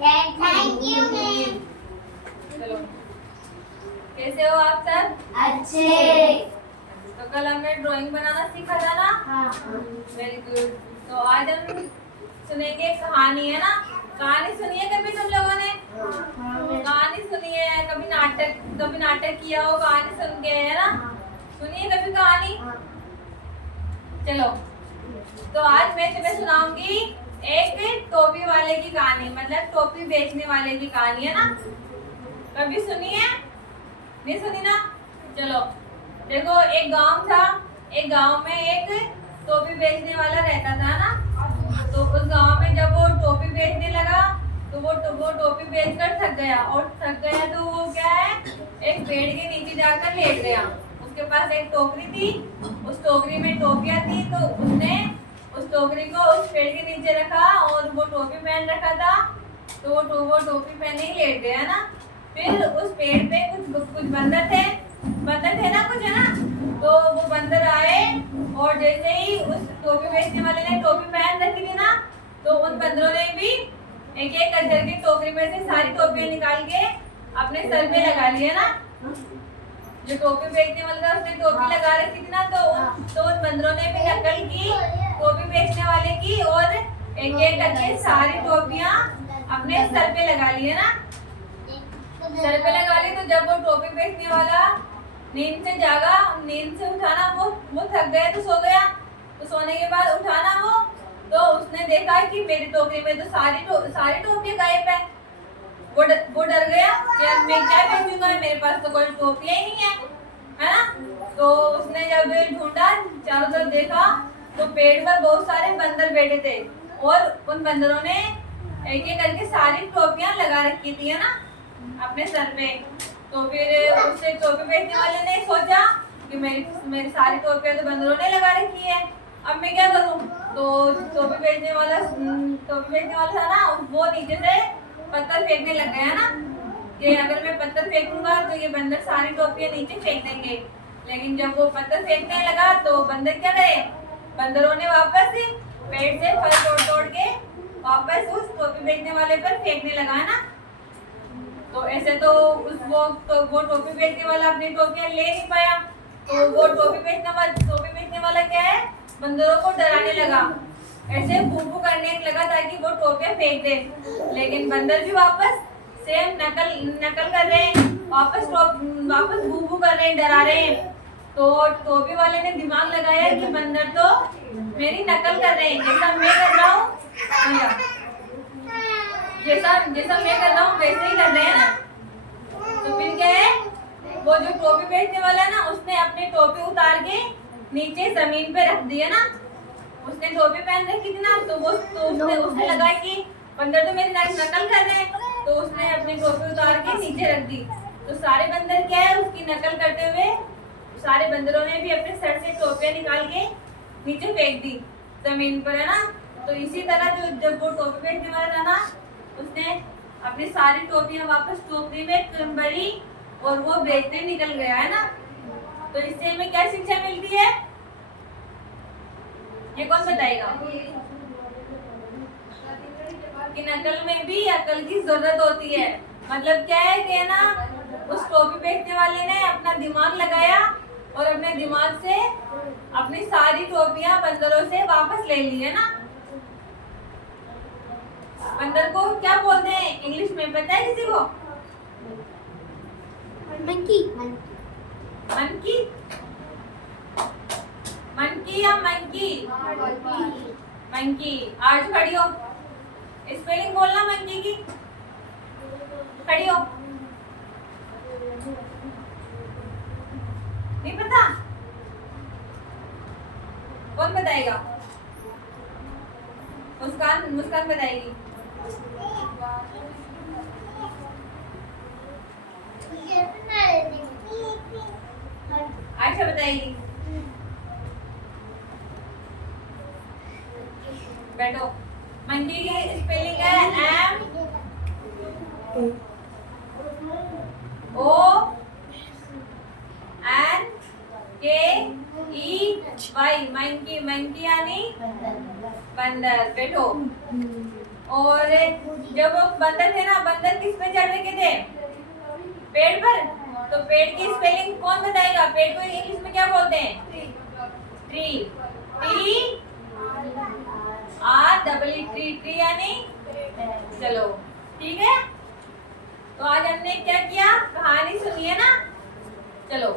Thank you ma'am. चलो, कैसे हो आप सब? अच्छे। तो कल हमने ड्राइंग बनाना सीखा था ना? हाँ। Very good. तो आज हम सुनेंगे एक कहानी, है ना? कहानी सुनी है कभी तुम लोगों ने? कहानी सुनी है? कभी नाटक किया हो, कहानी सुन के, है ना? सुनी है कभी कहानी? चलो, तो आज मैं तुम्हें सुनाऊंगी एक टोपी वाले की कहानी, मतलब टोपी बेचने वाले की कहानी, है ना? कभी सुनी है? नहीं सुनी ना? चलो, देखो, एक गांव था। एक गांव में एक टोपी बेचने वाला रहता था ना। तो उस गांव में जब वो टोपी बेचने लगा तो वो टोपी बेचकर थक गया, और थक गया तो वो क्या है, एक पेड़ के नीचे जाकर लेट गया। उसके पास एक टोकरी थी, उस टोकरी में टोपियां थी, तो उसने उस टोकरी को उस पेड़ के नीचे रखा और वो टोपी पहन रखा था। तो वो टोपी पहने ही लेट गया ना। फिर उस पेड़ पे कुछ बंदर थे ना, कुछ, है ना? तो वो बंदर आए, और जैसे ही उस टोपी बेचने वाले ने टोपी पहन रखी थी ना, तो उन बंदरों ने भी एक एक करके टोकरी में से सारी टोपियां निकाल के अपने सर पे लगा लिए ना। जो टोपी बेचने वाला था उसने टोपी लगा रखी थी ना, तो उन बंदरों ने भी नकल की टोपी बेचने वाले की, और एक एक करके सारी टोपियां अपने सर पे लगा लिए ना। सर पे लगा ली, तो जब वो टोपी बेचने वाला नींद से जागा, नींद से उठा ना, वो थक गया तो सो गया। तो सोने के बाद उठा ना वो, तो उसने देखा कि मेरी टोकरी में तो सारी टोपियां गायब है। वो डर गया कि अब मैं क्या बेचूंगा, मेरे पास तो कोई टोपियां ही नहीं है ना? तो उसने जब ढूंढा, चारों तरफ देखा, तो पेड़ पर बहुत सारे बंदर बैठे थे, और उन बंदरों ने एक एक करके सारी टोपियां लगा रखी थी, है ना, अपने सर पे। तो फिर उससे टोपी बेचने वाले ने सोचा कि मेरी सारी टोपियां तो बंदरों ने लगा रखी है, अब मैं क्या करूं? तो टोपी बेचने वाला था ना, वो नीचे से पत्थर फेंकने लग गया ना, कि अगर मैं पत्थर फेंकूंगा तो ये बंदर सारी टोपियां नीचे फेंक देंगे। लेकिन जब वो पत्थर फेंकने लगा तो बंदर क्या करे, बंदरों ने वापस पेड़ से फल तोड़ तोड़ के वापस उस टोपी बेचने वाले पर फेंकने लगा ना। तो ऐसे तो वो टोपी बेचने वाला अपनी टोपियां ले नहीं पाया। तो वो टोपी बेचने वाला क्या है, बंदरों को डराने लगा, ऐसे भू भू करने लगा ताकि वो टोपियां फेंक दे। लेकिन बंदर भी वापस सेम नकल कर रहे हैं, वापस भू भू कर रहे हैं, डरा रहे हैं। तो टोपी वाले ने दिमाग लगाया कि बंदर तो मेरी नकल कर रहे हैं, जैसा मैं कर रहा हूँ, जैसा मैं कर रहा हूँ वैसे ही कर रहे हैं ना। तो फिर क्या है, वो जो टोपी बेचने वाला है ना, उसने अपनी टोपी उतार के नीचे जमीन पे रख दी, है ना। उसने टोपी पहन रखी थी ना, उसने लगा कि बंदर तो मेरी नकल कर रहे हैं, तो उसने अपनी टोपी उतार के नीचे रख दी। तो सारे बंदर क्या है, उसकी नकल करते हुए सारे बंदरों ने भी अपने सर से टोपियां निकाल के नीचे फेंक दी जमीन पर, है ना। तो इसी तरह जब वो टोपी बेचने वाला था ना, उसने अपनी सारी टोपियां वापस टोकरी में भरी और वो बेचने निकल गया, है ना। तो इससे हमें क्या शिक्षा मिलती है, ये कौन बताएगा? कि नकल में भी अकल की जरूरत होती है। मतलब क्या है कि ना, उस टोपी बेचने वाले ने अपना दिमाग लगाया और अपने दिमाग से अपनी सारी टोपियां बंदरों से वापस ले ली, है ना। बंदर को क्या बोलते हैं इंग्लिश में, पता है किसी को? मंकी। मंकी, मंकी या मंकी? मंकी। आज खड़ी हो, स्पेलिंग बोलना मंकी की। खड़ी हो, नहीं पता? कौन बताएगा? मुस्कान बताएगी। आयशा बताएगी। बैठो। मंकी की स्पेलिंग है MONKEY। मंकी यानी बंदर। बैठो। और जब वो बंदर थे ना, बंदर किस पे चढ़ के थे? पेड़ पर। तो पेड़ की स्पेलिंग कौन बताएगा? पेड़ को इंग्लिश में क्या बोलते हैं? Tree. T R double E, tree. Tree यानी चलो ठीक है। तो आज हमने क्या किया? कहानी सुनी है ना। चलो